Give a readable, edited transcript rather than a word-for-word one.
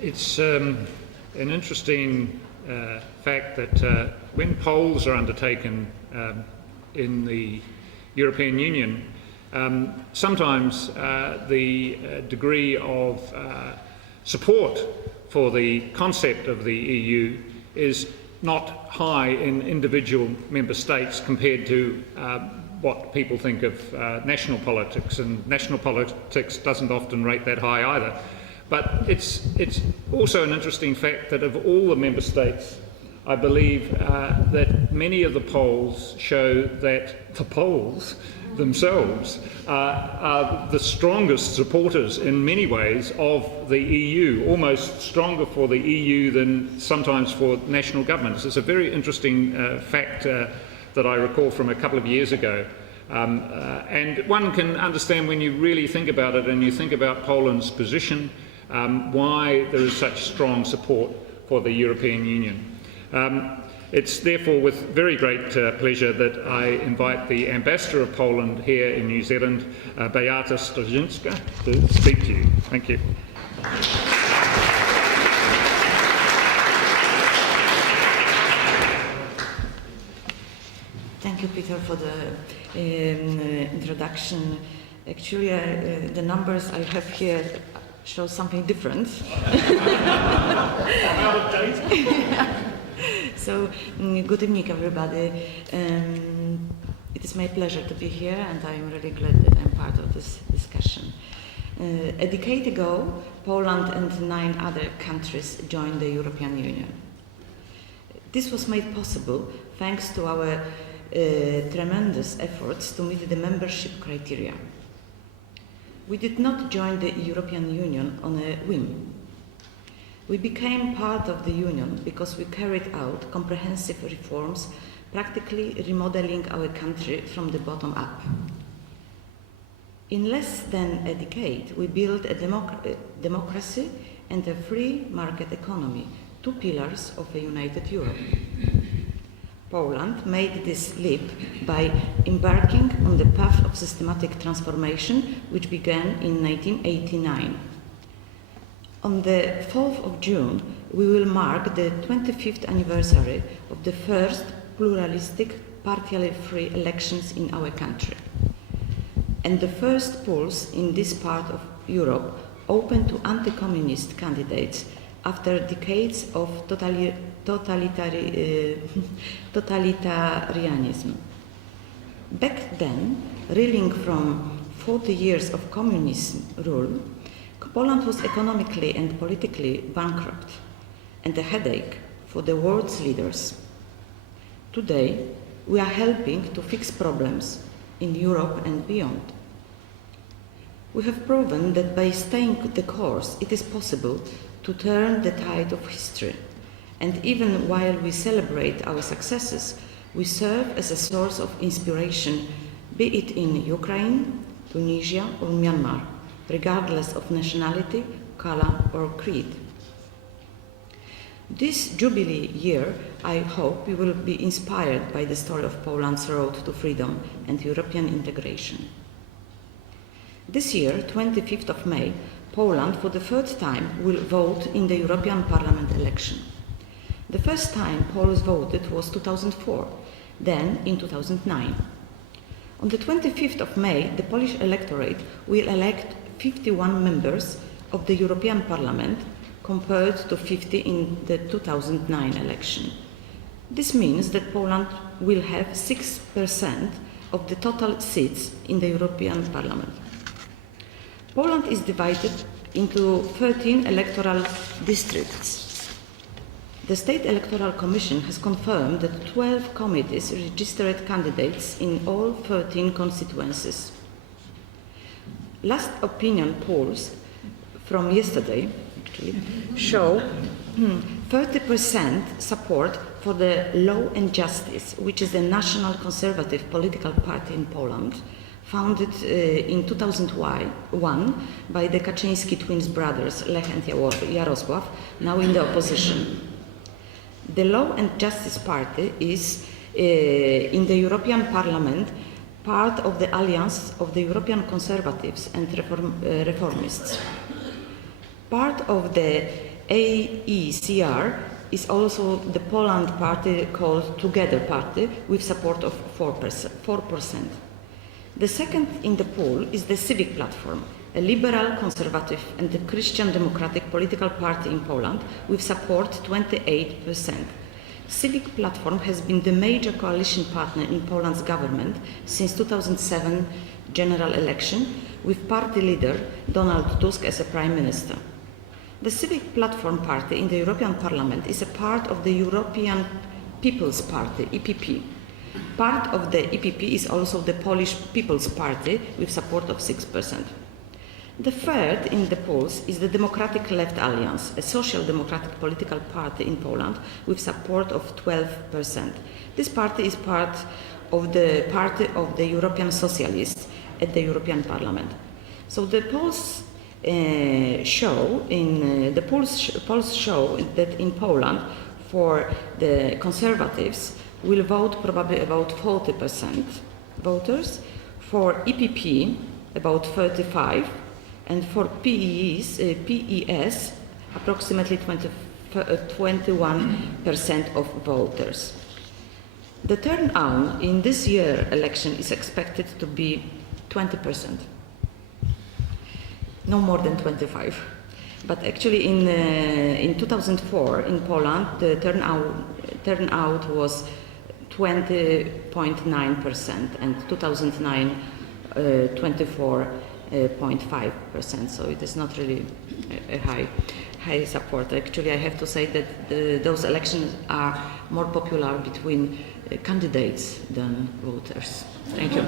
it's an interesting fact that when polls are undertaken in the European Union, sometimes the degree of support for the concept of the EU is not high in individual member states compared to what people think of national politics, and national politics doesn't often rate that high either. But it's also an interesting fact that of all the member states, I believe that many of the polls show that the polls themselves are the strongest supporters in many ways of the EU, almost stronger for the EU than sometimes for national governments. It's a very interesting fact that I recall from a couple of years ago. And one can understand when you really think about it and you think about Poland's position, why there is such strong support for the European Union. It's therefore with very great pleasure that I invite the Ambassador of Poland here in New Zealand, Beata Stoczynska, to speak to you. Thank you. Thank you, Peter, for the introduction. Actually, the numbers I have here show something different. I'm out of date. So, good evening, everybody. It is my pleasure to be here, and I am really glad that I'm part of this discussion. A decade ago, Poland and 9 other countries joined the European Union. This was made possible thanks to our tremendous efforts to meet the membership criteria. We did not join the European Union on a whim. We became part of the Union because we carried out comprehensive reforms, practically remodeling our country from the bottom up. In less than a decade, we built a democracy and a free market economy, 2 pillars of a united Europe. Poland made this leap by embarking on the path of systematic transformation, which began in 1989. On the 4th of June, we will mark the 25th anniversary of the first pluralistic, partially free elections in our country, and the first polls in this part of Europe open to anti-communist candidates after decades of totalitarianism. Back then, reeling from 40 years of communist rule, Poland was economically and politically bankrupt and a headache for the world's leaders. Today, we are helping to fix problems in Europe and beyond. We have proven that by staying the course, it is possible to turn the tide of history. And even while we celebrate our successes, we serve as a source of inspiration, be it in Ukraine, Tunisia, or Myanmar, regardless of nationality, color, or creed. This Jubilee year, I hope we will be inspired by the story of Poland's road to freedom and European integration. This year, 25th of May, Poland for the 3rd time will vote in the European Parliament election. The first time Poles voted was 2004, then in 2009. On the 25th of May, the Polish electorate will elect 51 members of the European Parliament compared to 50 in the 2009 election. This means that Poland will have 6% of the total seats in the European Parliament. Poland is divided into 13 electoral districts. The State Electoral Commission has confirmed that 12 committees registered candidates in all 13 constituencies. Last opinion polls from yesterday actually show 30% support for the Law and Justice, which is the national conservative political party in Poland, founded in 2001 by the Kaczyński twins brothers, Lech and Jarosław, now in the opposition. The Law and Justice Party is, in the European Parliament, part of the alliance of the European Conservatives and Reformists. Part of the AECR is also the Poland party called Together Party with support of 4%. The second in the pool is the Civic Platform, a liberal, conservative and Christian democratic political party in Poland with support 28%. Civic Platform has been the major coalition partner in Poland's government since 2007 general election, with party leader Donald Tusk as a prime minister. The Civic Platform party in the European Parliament is a part of the European People's Party, EPP. Part of the EPP is also the Polish People's Party with support of 6%. The third in the polls is the Democratic Left Alliance, a social democratic political party in Poland with support of 12%. This party is part of the Party of the European Socialists at the European Parliament. So the polls show that in Poland, for the Conservatives, will vote probably about 40% voters, for EPP about 35%, and for PES approximately 21% of voters. The turnout in this year's election is expected to be 20%. No more than 25. But actually in 2004 in Poland, the turnout was 20.9%, and 2009 24.5%. So it is not really a high support. Actually, I have to say that those elections are more popular between candidates than voters. Thank you.